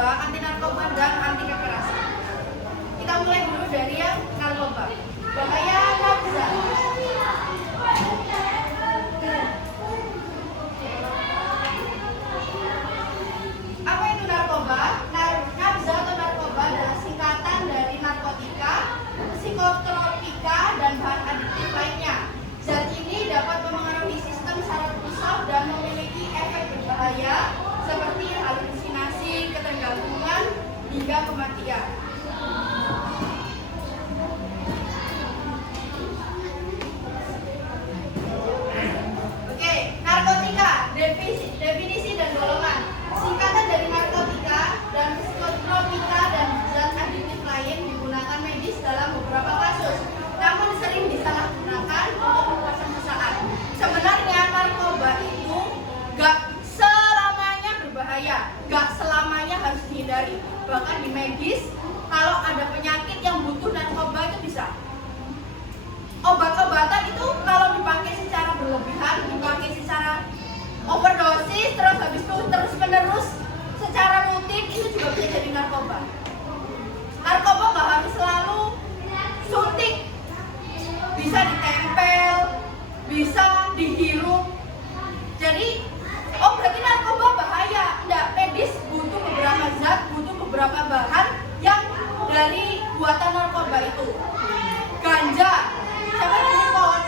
anti narkoba dan anti kekerasan. Kita mulai dulu dari yang narkoba. Bahaya nafsa. Apa itu narkoba? Nafsa atau narkoba adalah singkatan dari narkotika, psikotropika, dan bahan adiktif lainnya. Zat ini dapat memengaruhi sistem saraf pusat dan memiliki efek berbahaya seperti halusinasi, ketergantungan, hingga kematian. Oke, narkotika, definisi dan golongan. Singkatan dari narkotika dan psikotropika dan zat adiktif lain digunakan medis dalam beberapa kasus, namun sering disalahgunakan untuk memuaskan sesaat. Sebenarnya narkoba itu gak selamanya berbahaya, gak selamanya harus dihindari. Bahkan di medis, kalau ada penyakit yang butuh narkoba itu bisa. Obat-obatan itu kalau dipakai secara berlebihan, dipakai secara overdosis, terus habis itu terus menerus secara rutin, itu juga bisa jadi narkoba. Narkoba gak harus selalu suntik, bisa ditempel, bisa dihirup. Jadi, oh berarti narkoba bahaya. Enggak, medis butuh beberapa zat, butuh beberapa bahan yang dari buatan narkoba itu. Ganja, siapa punya pohon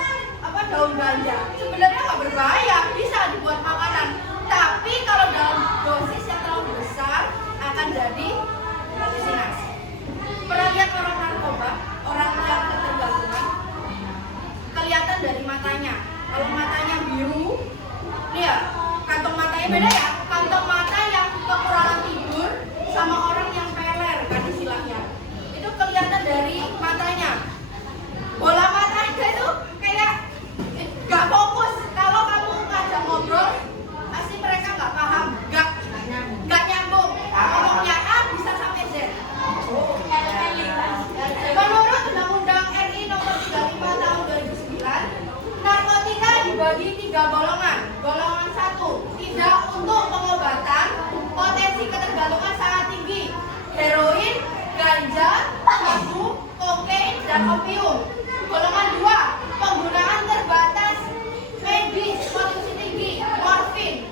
daun ganja? Sebenarnya nggak berbahaya, bisa dibuat makanan. Tapi kalau dalam dosis yang terlalu besar akan jadi halusinasi. Pernah lihat orang narkoba, orang yang ketergantungan, kelihatan dari matanya. Kalau matanya biru, nih ya, kantong matanya beda ya. Kantong mata yang kekurangan tidur sama orang yang peler kan istilahnya. Itu kelihatan dari matanya. Bola matanya itu kayak gak fokus. Kalau kamu ngajak ngobrol, pasti mereka gak paham, gak nyambung. Ngomongnya A bisa sampai Z. Menurut Undang-Undang RI Nomor 35 Tahun 2009, narkotika dibagi 3 golongan. Golongan 1, tidak untuk pengobatan, potensi ketergantungan sangat tinggi. Heroin, ganja, sabu, kokain, dan opium. Golongan 2, penggunaan terbatas, medis, potensi tinggi, morfin.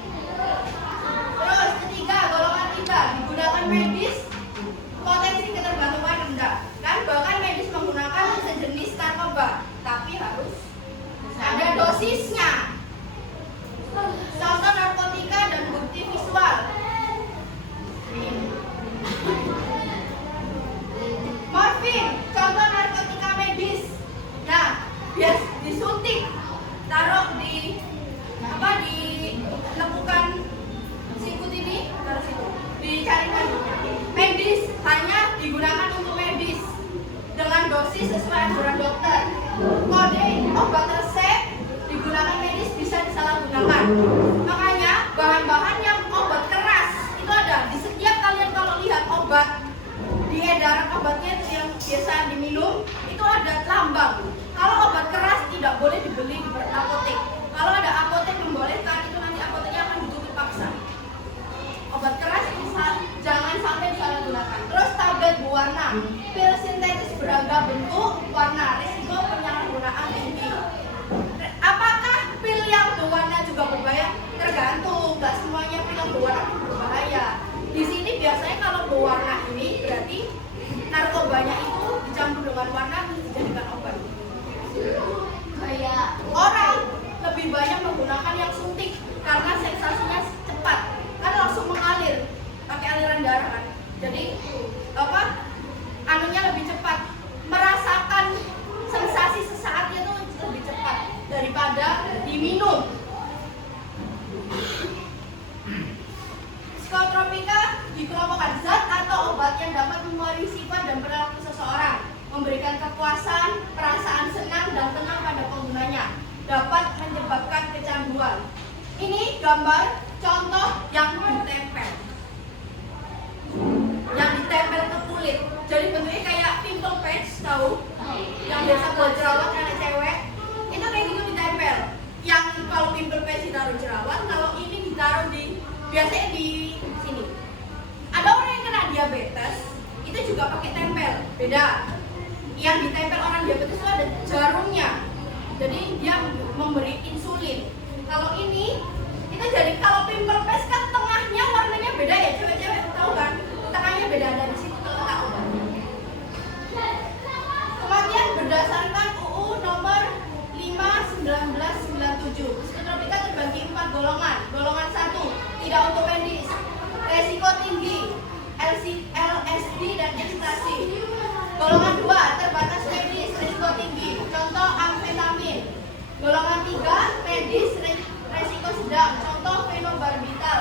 Terus ketiga, golongan 3, digunakan medis, potensi ketergantungan rendah. Kan bahkan medis menggunakan sejenis narkoba, tapi harus ada dosisnya. Contoh narkotika dan bukti visual. Morfin, contoh narkotika medis. Nah, bias disuntik, taruh di lekukan sikut ini, taruh situ, dicarikan. Medis hanya digunakan untuk medis dengan dosis sesuai anjuran dokter. Kode obat resep digunakan medis bisa disalahgunakan. Makanya bahan-bahan yang obat keras itu ada di setiap kalian kalau lihat obat di edaran obatnya yang biasa diminum itu ada lambang. Kalau obat keras tidak boleh dibeli di apotek. Kalau ada apotek membolehkan, itu nanti apoteknya akan ditutup paksa. Obat keras jangan sampai disalahgunakan. Terus tablet berwarna, pil sintetis beragam bentuk, warna, risiko penyalahgunaan tinggi. Apakah pil yang berwarna juga berbahaya? Tergantung, nggak semuanya pil yang berwarna itu berbahaya. Di sini biasanya kalau berwarna ini berarti narkobanya itu dicampur dengan warna terus dijadikan obat. Kayak orang lebih banyak menggunakan yang suntik karena sensasinya cepat, kan langsung mengalir pakai aliran darah kan. Jadi anunya lebih cepat, merasakan sensasi sesaatnya tuh lebih cepat daripada diminum. Psikotropika dikelompokkan zat atau obat yang dapat mempengaruhi sifat dan perilaku seseorang, memberikan kepuasan, perasaan senang dan tenang pada penggunanya, dapat menyebabkan kecanduan. Ini gambar contoh yang ditempel. Yang ditempel ke kulit. Jadi bentuknya kayak pimple patch, tahu? Yang biasa buat jerawat anak cewek. Itu kayak gitu ditempel. Yang kalau pimple patch ditaruh jerawat, kalau ini ditaruh di biasanya di sini. Ada orang yang kena jadi dia memberi insulin. Kalau ini kita jadi kalau pimple paste kan tengahnya warnanya beda ya, cewek-cewek tahu kan? Tengahnya beda dari situ terletak obat. Kemudian berdasarkan UU nomor 5/1997, psikotropika terbagi 4 golongan. Golongan 1, tidak untuk medis, resiko tinggi, LSD dan ekstasi. Golongan 2, terbatas medis, resiko tinggi, contoh amfetamin. Golongan 3, medis, resiko sedang, contoh fenobarbital.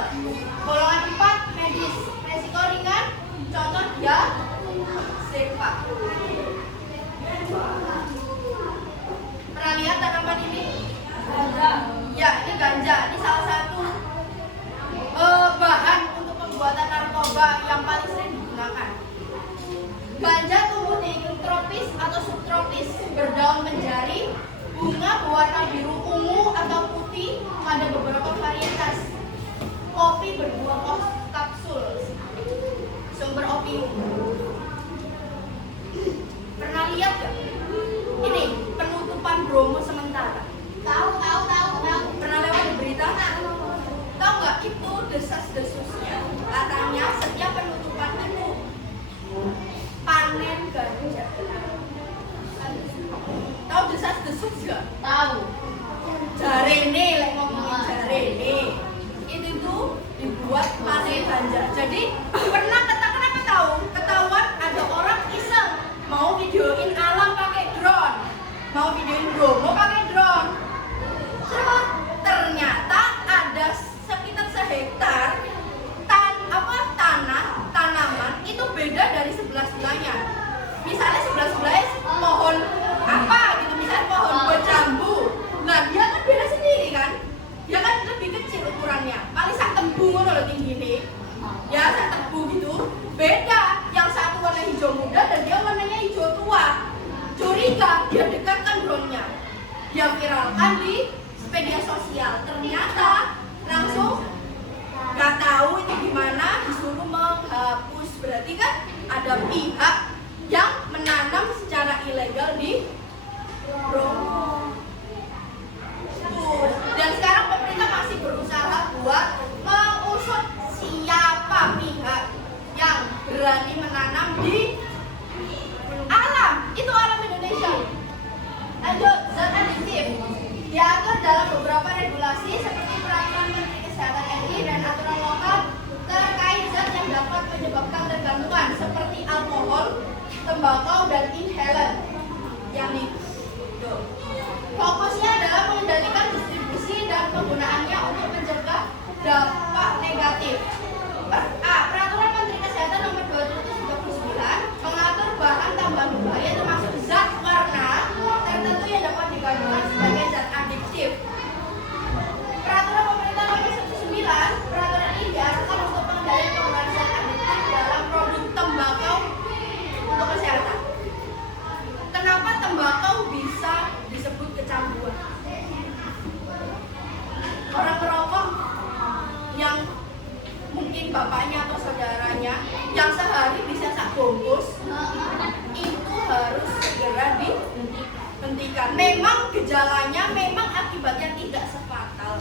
Golongan 4, medis, resiko ringan, contoh diazepam. Pernah lihat tanaman ini? Ganja. Ya, ini ganja. Ini salah satu bahan untuk pembuatan narkoba yang paling sering digunakan. Ganja tumbuh di iklim tropis atau subtropis, berdaun menjari, bunga berwarna biru ungu atau putih, ada beberapa varietas. Kopi berbuah kapsul, sumber opium. Pernah lihat gak? Ini penutupan Bromo sementara. Tahu. Pernah lewat di berita? Tahu nggak itu desas-desusnya? Katanya setiap penutupan itu panen ganja. Tahu desas-desus nggak? Tahu. Jarene, lek ngomongin jarene. Itu tuh dibuat panen ganja. Jadi pernah kenapa tahu? Ketahuan ada orang iseng mau videoin alam pakai drone, mau videoin Bromo pakai drone. Ternyata ada sekitar sehektar tanaman itu beda dari sebelah-sebelahnya. Misalnya sebelah-sebelahnya pohon apa gitu, misalnya pohon jambu. Nah dia kan beda sendiri kan, dia kan lebih kecil ukurannya, paling sak tembung loh tinggi nih, ya sak tembung gitu. Beda, yang satu warna hijau muda dan dia warnanya hijau tua. Curiga, dia dekatkan drone-nya, dia viralkan di media sosial. Ternyata langsung nggak tahu itu gimana disuruh menghapus. Berarti kan ada pihak yang menanam secara ilegal di Bromo. Dan sekarang pemerintah masih berusaha buat mengusut siapa pihak yang berani menanam di alam. Itu alam Indonesia. Lanjut, zat adiktif diatur dalam beberapa regulasi seperti Peraturan Menteri Kesehatan RI dan aturan lokal terkait zat yang dapat menyebabkan ketergantungan seperti alkohol, tembakau, dan inhaler. Yang itu fokusnya adalah mengendalikan distribusi dan penggunaannya untuk mencegah dampak negatif. Peraturan Menteri Kesehatan Nomor 239 mengatur bahan tambahan berbahaya termasuk zat warna tertentu yang dapat dikandungkan sebagai zat adiktif. Peraturan Pemerintah Nomor 19, peraturan ini diarahkan untuk pengendalian penggunaan zat adiktif dalam produk tembakau untuk kesehatan. Kenapa tembakau bisa disebut kecanduan? Orang merokok yang mungkin bapaknya atau saudaranya yang sehari bisa sak bungkus itu harus segera dihentikan. Memang gejalanya, memang akibatnya tidak sefatal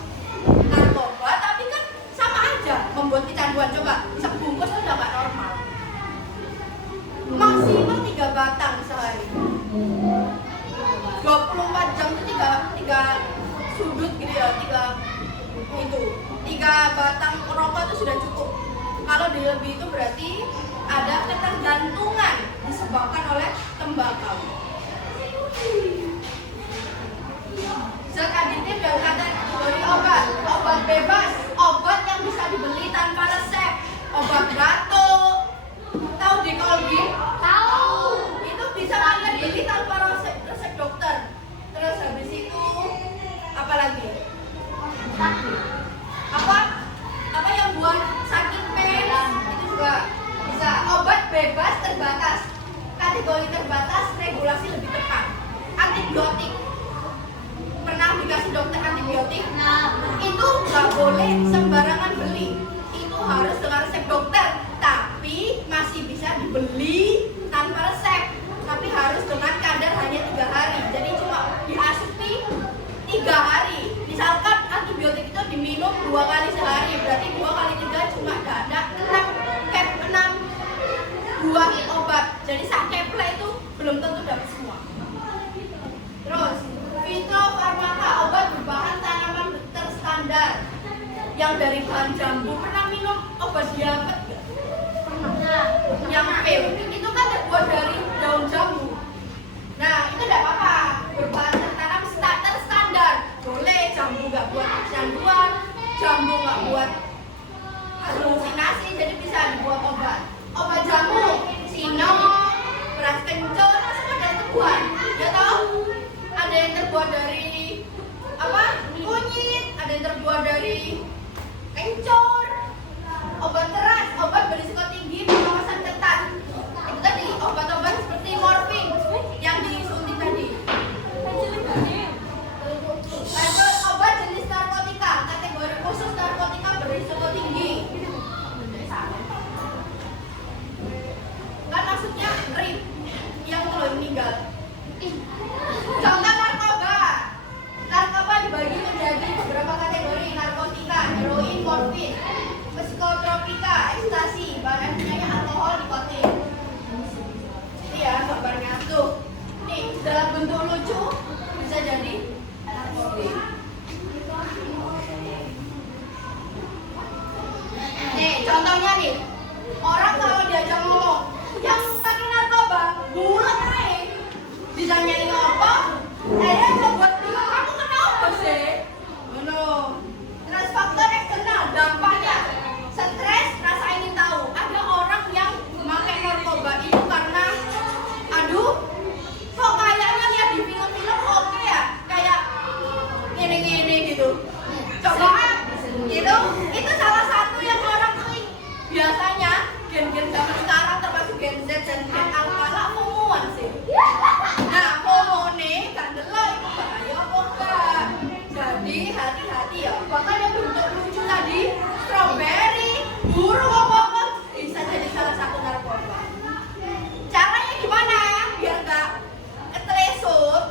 narkoba, tapi kan sama aja membuat kecanduan. Coba sebungkus itu udah gak normal, maksimal 3 batang sehari. 24 jam itu 3 sudut gitu ya, 3 batang rokok itu sudah cukup. Kalau dilebih itu berarti ada ketergantungan disebabkan oleh tembakau. Zat adiktif dan kategori obat bebas, obat yang bisa dibeli tanpa resep, obat batuk. Tahu Dekolgin? Tahu. Itu bisa kalian beli tanpa resep dokter. Terus habis itu apa lagi? Apa yang buat sakit pain itu juga bisa. Obat bebas terbatas, kategori terbatas, regulasi lebih tepat. Antibiotik, pernah dikasih dokter antibiotik? Nah, itu nggak boleh sembarangan beli, itu harus dengan resep dokter. 2 kali sehari, berarti 2 kali 3 cuma ada 6 buah obat. Jadi sak keple itu belum tentu dapat semua. Terus fitofarmaka, obat berbahan tanaman terstandar yang dari bahan jambu. Pernah minum obat diabetes nggak? Pernah. Yang pil itu kan terbuat dari daun jambu. Nah itu tidak apa-apa, berbahan tanam terstandar. Boleh, jambu nggak buat kecanduan, jambu nggak buat halusinasi, jadi bisa dibuat obat. Obat jamu, sino, beras kencur, semua dari terbuat. Ya tahu? Ada yang terbuat dari apa? Kunyit, ada yang terbuat dari kencur. Obat keras, obat berisiko tinggi, pengawasan ketat. Itu tadi obat-obat seperti morfin yang disuntik tadi. Label obat jenis narkotika, kategori khusus narkotika berisiko tinggi. Kan maksudnya RIP yang telah meninggal. Contoh narkoba. Narkoba dibagi menjadi beberapa kategori: narkotika, heroin, morfin, psikotropika, ekstasi, bahan kimia, alkohol, nikotin. Ini ya gambarnya tuh. Nih dalam bentuk lucu bisa jadi narkoba. Nih contohnya nih, orang kalau diajak ngomong yang pakai narkoba, bulat nih. Ditanyain apa? Buat bingung, kamu kenapa sih? Terus faktor eksternal, dampaknya stres, rasa ingin tahu. Ada orang yang memakai narkoba itu karena aduh, kok kayaknya lihat di film-film oke ya, kayak gini-gini gitu. Coba gitu, itu salah satu yang orang tuh biasanya gen-gen zaman sekarang termasuk Gen Z dan Gen Alpha FOMO-an sih. Nah, FOMO nih kan delok itu bahaya apa enggak. Jadi hati-hati ya. Bahkan yang bentuk lucu tadi, strawberry, burung apa-apa bisa jadi salah satu narkoba. Caranya gimana? Biar enggak ketresut,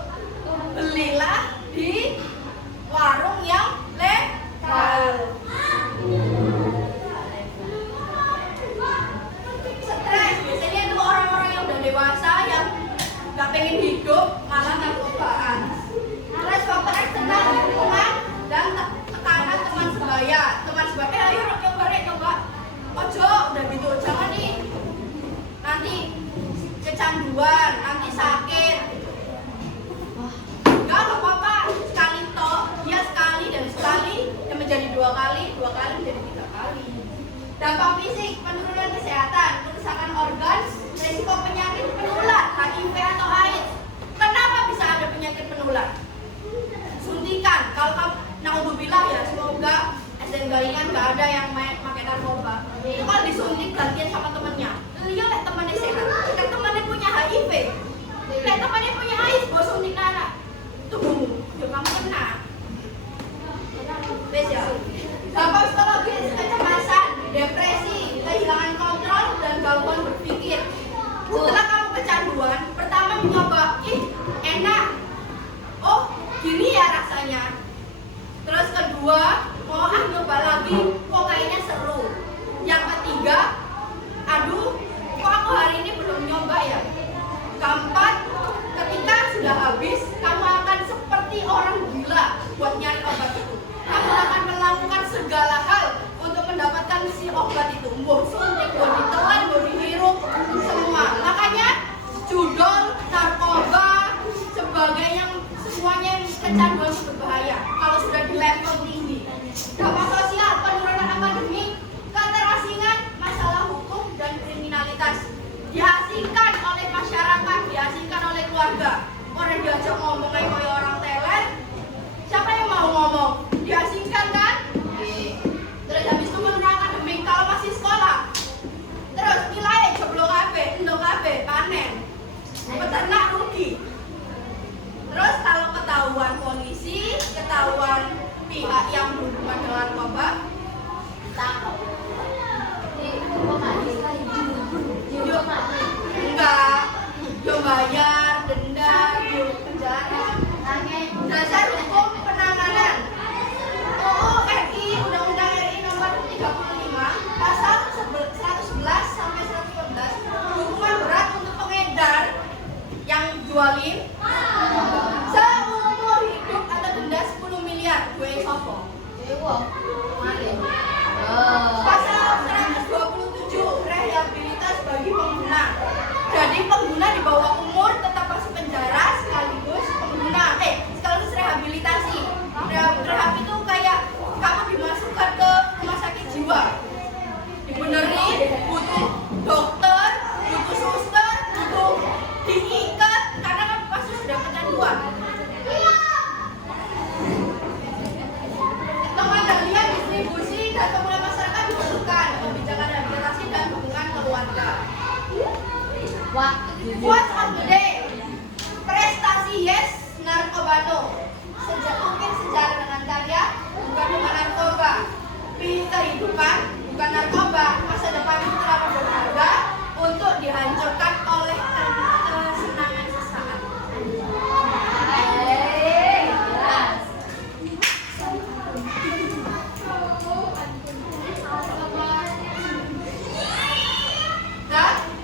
belilah di warung yang legal. Stres biasanya itu orang-orang yang udah dewasa yang nggak pengen hidup malah narkobaan. Stres faktor eksternal, lingkungan dan tekanan teman sebaya. Ayo coba. Ojo udah gitu, jangan nih nanti kecanduan, nanti sakit. Enggak apa-apa, sekali toh, dia sekali dan sekali yang menjadi 2 kali menjadi 3 kali. Dampak fisik, penurunan kesehatan, kerusakan organ, resiko penyakit penular, HIV atau AIDS. Kenapa bisa ada penyakit penular? Suntikan, kalau kamu naudzubillah ya, semoga SDN Galingan nggak ada yang pakai narkoba. Itu kalau disuntik gantian sama temennya. Lihat lihat temannya sehat, kan temannya punya HIV, lihat temannya punya AIDS, gue suntik anak. Tuh, ya kamu kena. Bes ya. Dampak psikologis, kecemasan, depresi, kehilangan kontrol dan gangguan berpikir. Setelah kamu kecanduan, pertama mencoba, enak, oh gini ya rasanya. Terus kedua, mau nyoba lagi, kok kayaknya seru. Yang ketiga, aduh, kok aku hari ini belum nyoba ya. Keempat, ketika sudah habis, kamu akan seperti orang gila buat nyari obat itu. Kamu akan melakukan segala hal untuk mendapatkan si obat itu. Mau suntik, mau ditelan, mau dihirup, semua. Makanya judul, narkoba, sebagainya, semuanya kecanduan itu berbahaya. Kalau sudah di level tinggi. Dampak sosial, penurunan akademik, keterasingan, masalah hukum dan kriminalitas. Diasingkan oleh masyarakat, diasingkan oleh keluarga. Orang diajak ngomong kayak orang teler, siapa yang mau ngomong? Diasingkan kan? Terus habis itu menurut akademik, kalau masih sekolah, terus nilai jeblok kabeh, endok kabeh, panen, peternak rugi. Terus kalau ketahuan polisi, ketahuan pihak yang berhubungan dengan narkoba, tangkap. Enggak, yo bayar denda, yo penjara. kok. Mari. Pasal 127 rehabilitas bagi pengguna. Jadi pengguna di bawah umur tetap masuk penjara sekaligus sekaligus rehabilitasi. Rehab itu kayak kamu dimasukkan ke rumah sakit jiwa, dibenerin, butuh dokter, butuh suster, butuh diikat karena kan pasti sudah kecanduan.